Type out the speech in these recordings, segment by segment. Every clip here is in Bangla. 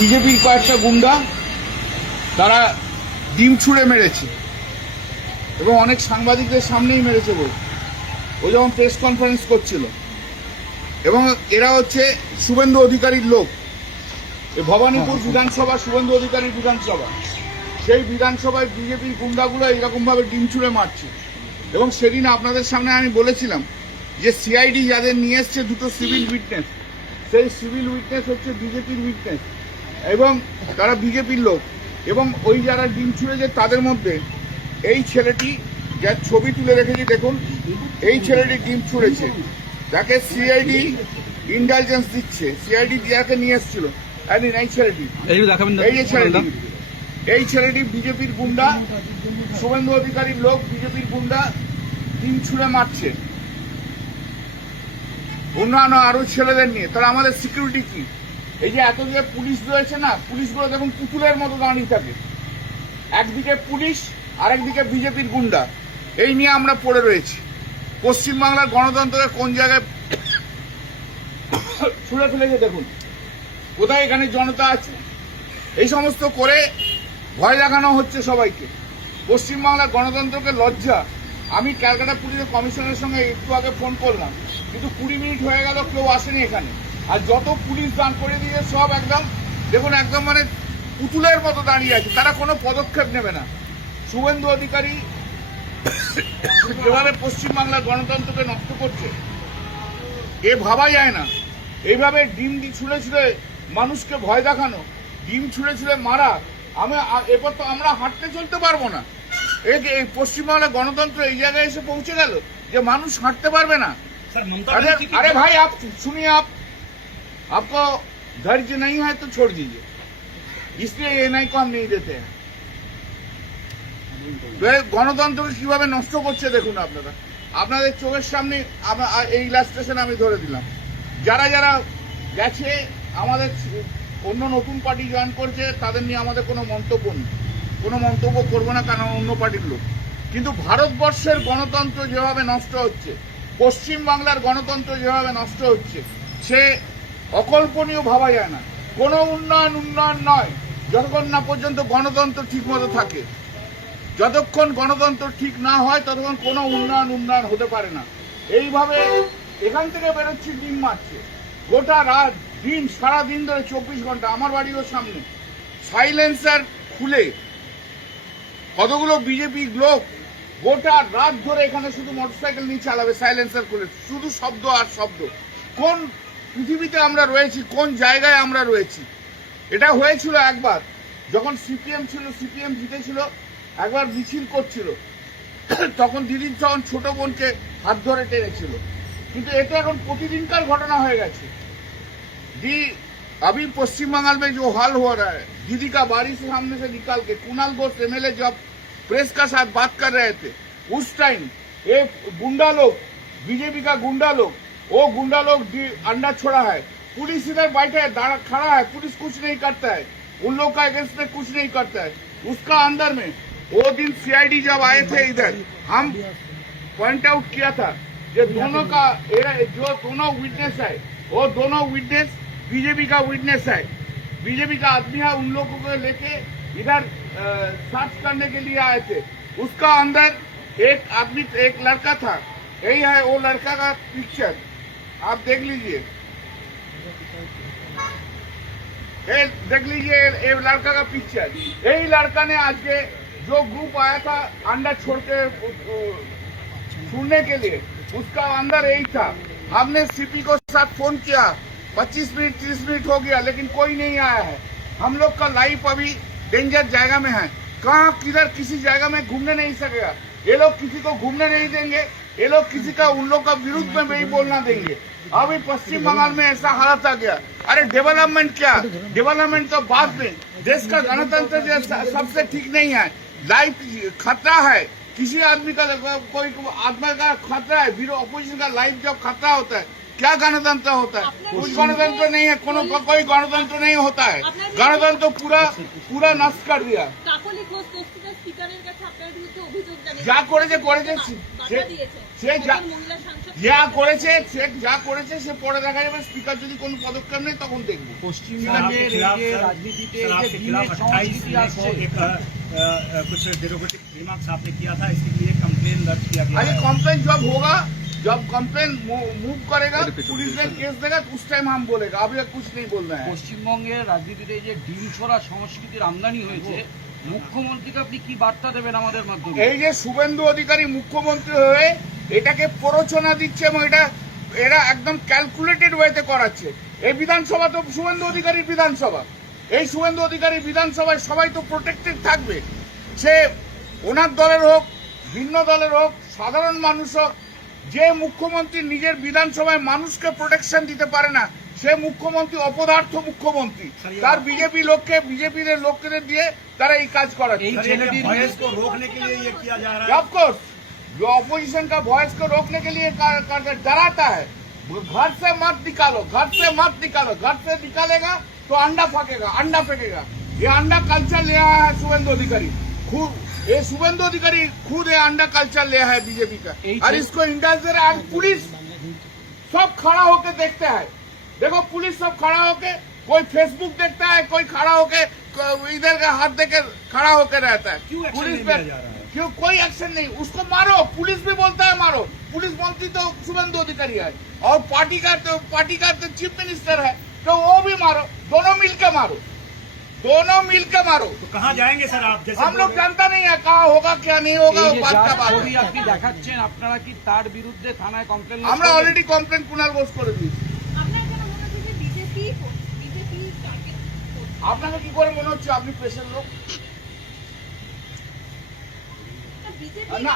বিজেপির কয়েকটা গুন্ডা তারা ডিম ছুঁড়ে মেরেছে এবং অনেক সাংবাদিকদের সামনেই মেরেছে বলে ও যখন প্রেস কনফারেন্স করছিল। এবং এরা হচ্ছে শুভেন্দু অধিকারীর লোক। ভবানীপুর বিধানসভা, শুভেন্দু অধিকারীর বিধানসভা, সেই বিধানসভায় বিজেপির গুন্ডাগুলো এইরকমভাবে ডিম ছুঁড়ে মারছে। এবং সেদিন আপনাদের সামনে আমি বলেছিলাম যে সিআইডি যাদের নিয়ে এসছে দুটো সিভিল উইটনেস, সেই সিভিল উইটনেস হচ্ছে বিজেপির উইটনেস এবং তারা বিজেপির লোক। এবং ওই যারা ডিম ছুঁড়েছে তাদের মধ্যে এই ছেলেটি, যার ছবি তুলে রেখেছি দেখুন, এই ছেলেটি ডিম ছুঁড়েছে, যাকে সিআইডি ইন্টেলিজেন্স দিচ্ছে, সিআইডি যাকে নিয়ে এসেছিল। এই ছেলেটি, এই যে ছেলেটি, এই ছেলেটি বিজেপির গুন্ডা, শুভেন্দু অধিকারীর লোক, বিজেপির গুন্ডা ডিম ছুঁড়ে মারছে অন্যান্য আরো ছেলেদের নিয়ে। তাহলে আমাদের সিকিউরিটি কি? এই যে এত যে পুলিশ রয়েছে না, পুলিশগুলো দেখুন পুতুলের মতো দাঁড়িয়ে থাকে, একদিকে পুলিশ আরেকদিকে বিজেপির গুন্ডা। এই নিয়ে আমরা পড়ে রয়েছি। পশ্চিমবাংলার গণতন্ত্রকে কোন জায়গায় ছুঁড়ে ফেলেছে দেখুন, কোথায় এখানে জনতা আছে। এই সমস্ত করে ভয় দেখানো হচ্ছে সবাইকে। পশ্চিমবাংলার গণতন্ত্রকে লজ্জা। আমি ক্যালকাটা পুলিশের কমিশনারের সঙ্গে একটু আগে ফোন করলাম, কিন্তু 20 মিনিট হয়ে গেল, কেউ আসেনি এখানে। আর যত পুলিশ দান করে দিয়ে সব একদম দেখুন, একদম মানে পুতুলের মতো দাঁড়িয়ে আছে, তারা কোনো পদক্ষেপ নেবে না। শুভেন্দু অধিকারী যেভাবে পশ্চিমবাংলার গণতন্ত্রকে নষ্ট করছে, এ ভাবা যায় না। এইভাবে ডিম ছুঁড়ে ছুঁড়ে মানুষকে ভয় দেখানো, ডিম ছুঁড়ে ছুঁড়ে মারা, এরপর তো আমরা হাঁটতে চলতে পারবো না। এই পশ্চিমবাংলার গণতন্ত্র এই জায়গায় এসে পৌঁছে গেল যে মানুষ হাঁটতে পারবে না। अरे भाई आप सुनिए, आपको धैर्य नहीं है तो छोड़ दीजिए, इसलिए ये नहीं को हम नहीं देते हैं। গণতন্ত্রকে কিভাবে নষ্ট করছে দেখুন আপনারা, আপনাদের চোখের সামনে। এই ইলাস্ট্রেশন আমি ধরে দিলাম। যারা যারা গেছে, আমাদের অন্য নতুন পার্টি জয়েন করছে, তাদের নিয়ে আমাদের কোনো মন্তব্য নেই, কোনো মন্তব্য করবো না, কারণ অন্য পার্টির লোক। কিন্তু ভারতবর্ষের গণতন্ত্র যেভাবে নষ্ট হচ্ছে, পশ্চিমবাংলার গণতন্ত্র যেভাবে নষ্ট হচ্ছে, সে অকল্পনীয় ভাবা যায় না। কোনো উন্নয়ন নয় যতক্ষণ না পর্যন্ত গণতন্ত্র ঠিক মতো থাকে। যতক্ষণ গণতন্ত্র ঠিক না হয় ততক্ষণ কোনো উন্নয়ন হতে পারে না। এইভাবে এখান থেকে বেরোচ্ছি, ডিম মারছে গোটা রাত, দিন সারা দিন ধরে 24 ঘন্টা। আমার বাড়ির সামনে সাইলেন্সার খুলে কতগুলো বিজেপি লোক গোটা রাত ধরে এখানে শুধু মোটরসাইকেল নিয়ে চালাবে, সাইলেন্সার খুলে, শুধু শব্দ আর শব্দ। কোন পৃথিবীতে আমরা রয়েছি, কোন জায়গায় আমরা রয়েছি? এটা হয়েছিল একবার যখন সিপিএম ছিল, সিপিএম জিতেছিল, একবার মিছিল করছিল, তখন দিদির তখন ছোট বোনকে হাত ধরে টেনেছিল। কিন্তু এটা এখন প্রতিদিনকার ঘটনা হয়ে গেছে। अभी पश्चिम बंगाल में जो हाल हो रहा है, दीदी का बाड़ी से सामने से निकाल के कुणाल घोष एमएलए जब प्रेस का साथ बात कर रहे थे, उस टाइम ये गुंडा लोग, बीजेपी का गुंडा लोग, वो गुंडा लोग अंडा छोड़ा है। पुलिस इधर बैठे है, खड़ा है, पुलिस कुछ नहीं करता है, उन लोग का अगेंस्ट में कुछ नहीं करता है। उसका अंदर में वो दिन सीआईडी जब आए थे इधर, हम पॉइंट आउट किया था कि दोनों का जो दोनों विटनेस है, वो दोनों विटनेस बीजेपी का विटनेस है, बीजेपी का आदमी है। उन लोगों को लेके इधर सर्च करने के लिए आए थे। उसका अंदर एक आदमी, एक लड़का था, यही है वो लड़का का पिक्चर, आप देख लीजिए, देख लीजिए ये लड़का का पिक्चर। यही लड़का ने आज के जो ग्रुप आया था अंडा छोड़ के छूने के लिए, उसका अंदर यही था। हमने सीपी को साथ फोन किया, 25 मिनट 30 मिनट हो गया, लेकिन कोई नहीं आया है। हम लोग का लाइफ अभी डेंजर जगह में है, कहाँ किधर किसी जगह में घूमने नहीं सकेगा। ये लोग किसी को घूमने नहीं देंगे, ये लोग किसी का उन लोग का विरुद्ध में नहीं बोलना देंगे। अभी पश्चिम बंगाल में ऐसा हालत आ गया। अरे डेवलपमेंट क्या, डेवलपमेंट तो बाद में, देश का गणतंत्र जो सबसे ठीक नहीं है, लाइफ खतरा है। किसी आदमी का, कोई आदमी का खतरा है, ऑपोजिशन का लाइफ जब खतरा होता है, क्या गणतंत्र होता है? कुछ गणतंत्र नहीं है, कोई गणतंत्र नहीं होता है। गणतंत्र पूरा नष्ट कर दिया। যা করেছে যা করেছে চেক যা করেছে সে পরে দেখা যাবে, স্পিকার যদি কোনো পদক্ষেপ নেই তখন দেখবো। পশ্চিমবঙ্গের এই যে রাজনীতিতে এই যে দিনের সংস্কৃতি আসছে, कुछ डेरोगेटिव रिमार्क्स आपने किया था, इसके लिए कंप्लेन दर्ज किया गया अरे है। कंप्लेन जब होगा, जब कंप्लेन मूव करेगा पुलिस ने केस देगा उस टाइम हम बोलेगा, अभी तक कुछ नहीं बोल रहे हैं। পশ্চিমবঙ্গের রাজনীতিতে এই যে ডিম ছোড়া সংস্কৃতির আমদানি হয়েছে, মুখ্যমন্ত্রীকে আপনি কি বার্তা দেবেন আমাদের মাধ্যমে? এই যে শুভেন্দু অধিকারী মুখ্যমন্ত্রী হয়ে এটাকে প্ররোচনা দিচ্ছে এবং এরা একদম ক্যালকুলেটেড ওয়েতে করাচ্ছে। এই বিধানসভা তো শুভেন্দু অধিকারীর বিধানসভা, এই শুভেন্দু অধিকারী বিধানসভায় সবাই তো প্রোটেক্টেড থাকবে, সে ওনার দলের হোক ভিন্ন দলের হোক সাধারণ মানুষ হোক। যে মুখ্যমন্ত্রী নিজের বিধানসভায় মানুষকে প্রোটেকশন দিতে পারে না সে মুখ্যমন্ত্রী অপদার্থ মুখ্যমন্ত্রী। তার বিজেপির লোকদের দিয়ে তারা এই কাজ করাচ্ছে। এই ছেলেটির वॉयस को रोकने के लिए ये किया जा रहा है। ऑफकोर्स जो ऑपोजिशन का वॉइस को रोकने के लिए डराता है, घर से मत निकालो, घर से मत निकालो, घर से निकालेगा तो अंडा फेंकेगा। ये अंडा कल्चर ले आया है शुभेंदु अधिकारी खुद, ये शुभेंदु अधिकारी खुद ये अंडा कल्चर ले आया है बीजेपी का, और इसको इंडस दे रहा है। पुलिस सब खड़ा होके देखते हैं, देखो पुलिस सब खड़ा होके, कोई फेसबुक देखता है, कोई खड़ा होके इधर का हाथ देके खड़ा होके रहता है। क्यों एक्शन पुलिस नहीं पे लिया जा रहा है? क्यों कोई एक्शन नहीं, उसको मारो, पुलिस भी बोलता है मारो। पुलिस मंत्री तो शुभेंदु अधिकारी है और पार्टी का तो चीफ मिनिस्टर है, तो वो भी मारो, दोनों मिलके मारो। तो कहाँ जाएंगे सर आप? जैसे हम लोग जानता नहीं है कहाँ होगा क्या नहीं होगा, এই वो যে बात का যার बात ছবি है। আপনি দেখাচ্ছেন, আপনারা কি তার বিরুদ্ধে থানায় কমপ্লেন? আমরা অলরেডি কমপ্লেন কুণাল ঘোষ করে দিয়েছি। আপনার কেন মনে হচ্ছে যে বিজেপি টার্গেট করছে? আপনাকে কি করে মনে হচ্ছে আপনি প্রেসের লোক? না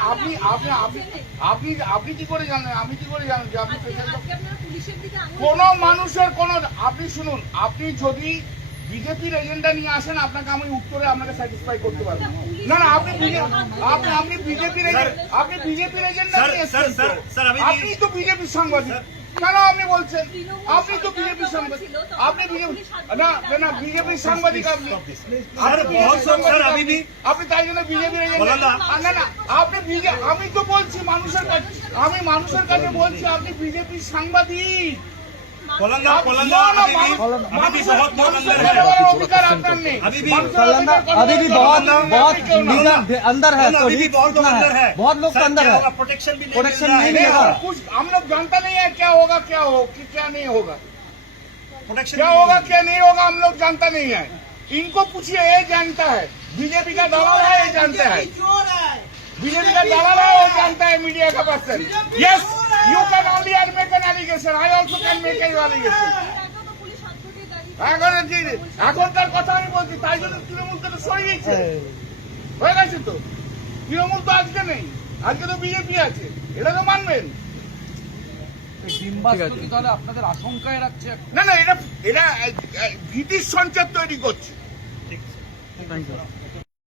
আপনি কি করে জানেন, আমি কি করে জানেন যে আপনি প্রেসের লোক? পুলিশের দিকে কোন মানুষের কোন, আপনি শুনুন, আপনি যদি বিজেপির এজেন্ডা নিয়ে আসেন আপনাকে আমি উত্তরে আপনাকে স্যাটিসফাই করতে পারবো না। আপনি বিজেপির এজেন্ডা নিয়ে सर এসেছেন, सर अभी আপনি তো বিজেপির সাংবাদিক, কেন আপনি বলছেন? আপনি তো বিজেপির সাংবাদিক, আপনি বিজেপির সাংবাদিক, আপনি আপনি তাই জন্য বিজেপির এজেন্ডা না আমি তো বলছি মানুষের কাছে, আমি মানুষের কাছে বলছি আপনি বিজেপির সাংবাদিক। अभी भी बहुत अंदर है, अधिकार আপনার নেই, अभी भी अभी भी बहुत अंदर है, तो अभी भी बहुत लोग अंदर है, बहुत लोग अंदर है, प्रोटेक्शन भी प्रोटेक्शन नहीं नहीं मिल रहा है। कुछ हम लोग जानता नहीं है क्या होगा क्या नहीं होगा, प्रोटेक्शन क्या होगा क्या नहीं होगा हम लोग जानता नहीं है। इनको पूछिए, ये जानता है, बीजेपी का दलाल है, ये जानता है, बीजेपी का दलाल है, वो जानता है मीडिया का person. Yes you can only make an allegation, I also can make an allegation. Police হাত ধরে দাঁড়িয়ে এখনকার কথা আমি বলছি, তাই জন্য তৃণমূলকে তো সরিয়ে দিচ্ছে, হয়ে গেছে তো। তৃণমূল তো আজকে নেই, আজকে তো বিজেপি আছে, এটা তো মানবেন ডিম্বাস্ত্র কি তাহলে আপনাদের আশঙ্কায় রাখছে? না, এটা ভীতির সঞ্চার তৈরি করছে। ठीक है। Thank you.